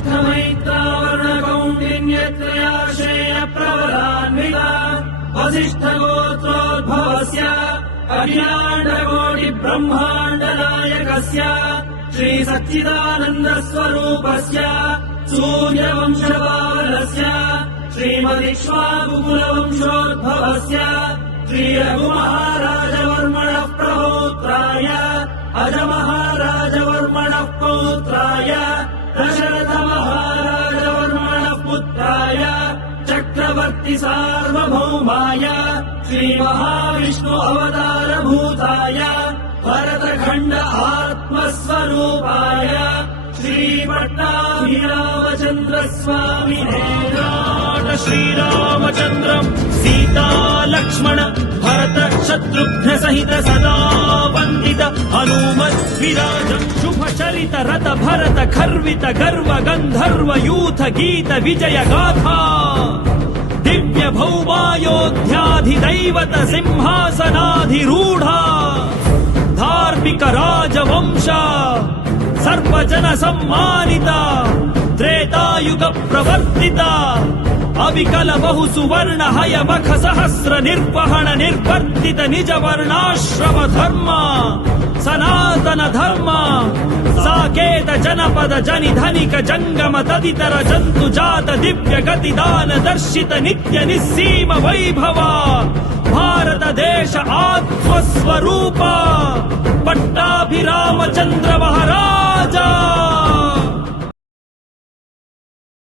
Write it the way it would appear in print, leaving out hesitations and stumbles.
वसिष्ठमैत्रावरुणकौण्डिन्यत्रयाश्रेय प्रबलान्विता वसिष्ठगोत्रोद्भवस्य अखिलाण्डकोटिब्रह्माण्डनायकस्य श्रीसच्चिदानन्दस्वरूपस्य सूर्यवंशपावनस्य श्रीमदिक्ष्वाकुकुलवंशोद्भवस्य श्रीरघुमहाराजवर्मणः प्रपौत्राय अजमहाराजवर्मणः पौत्राय दशरथमहाराजवर्मणः पुत्राय चक्रवर्ति सार्वभौमाय श्रीमहाविष्णु अवतारभूताय भरतखण्ड आत्मस्वरूपाय श्रीपट्टाभिरामचन्द्रस्वामिने श्रीरामचन्द्रम् सीता लक्ष्मण भरत शत्रुघ्न सहित सदा वन्दित हनुमद्विराजम् शुभचरित रत भरत खर्वित गर्व गन्धर्व यूथ गीत विजय गाथा दिव्य भौमायोध्याधिदैवत सिंहासनाधिरूढा धार्मिक राजवंश सर्वजन सम्मानिता त्रेतायुग प्रवर्तिता अविकल बहु सुवर्ण हय मख सहस्र निर्वहण निर्वर्तित निज वर्णाश्रम धर्म सनातन धर्म साकेत जनपद जनि धनिक जंगम तदितर जंतु जात दिव्य गति दान दर्शित नित्य निस्सीम वैभव भारत देश आत्मस्वरूप पट्टाभिरामचंद्र महाराज